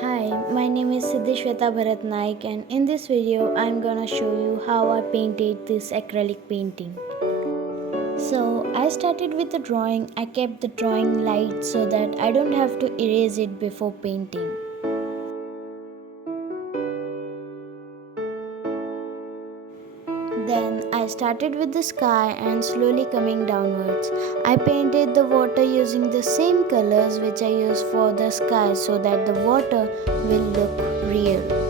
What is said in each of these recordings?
Hi, my name is SIDDHI'S and in this video I'm gonna show you how I painted this acrylic painting. So I started with the drawing. I kept the drawing light so that I don't have to erase it before painting. Then I started with the sky and slowly coming downwards. I painted the water using the same colors which I used for the sky so that the water will look real.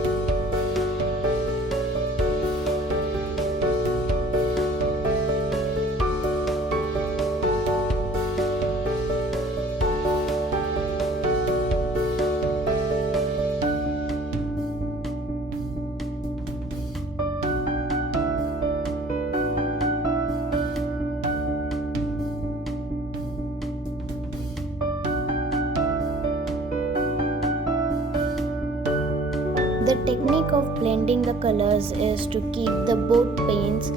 The technique of blending the colors is to keep the both paints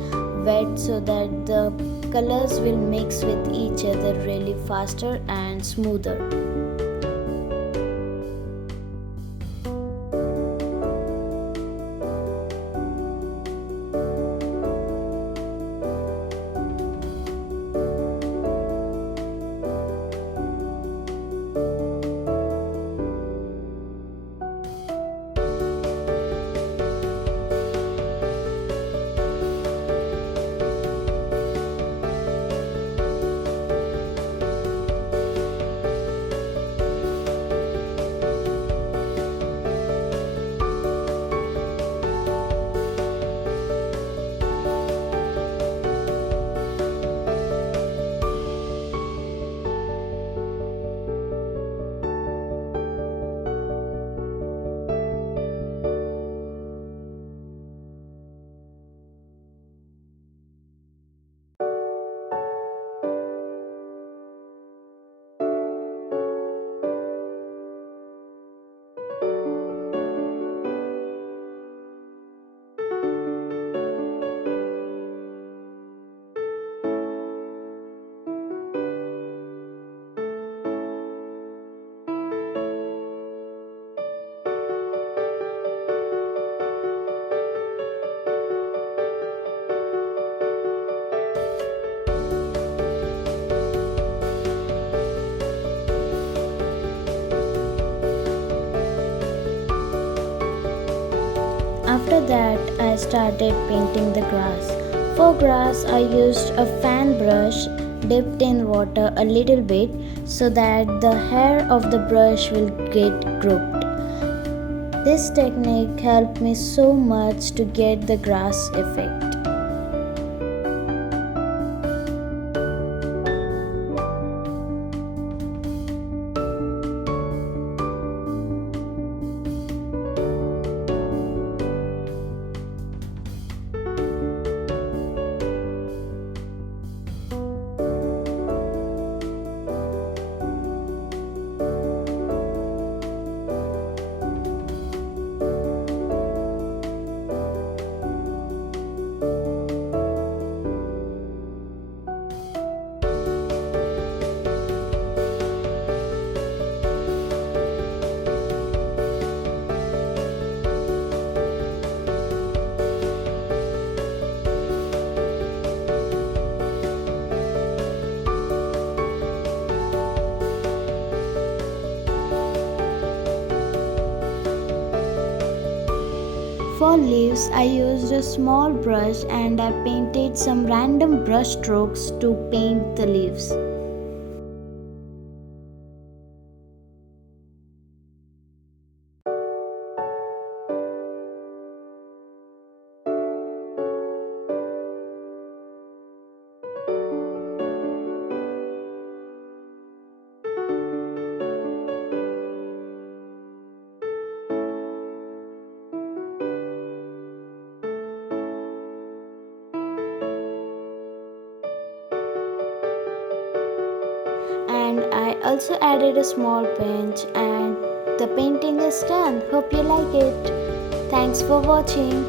wet so that the colors will mix with each other really faster and smoother. After that, I started painting the grass. For grass, I used a fan brush dipped in water a little bit so that the hair of the brush will get grouped. This technique helped me so much to get the grass effect. For leaves, I used a small brush and I painted some random brush strokes to paint the leaves. And I also added a small pinch and the painting is done. Hope you like it. Thanks for watching.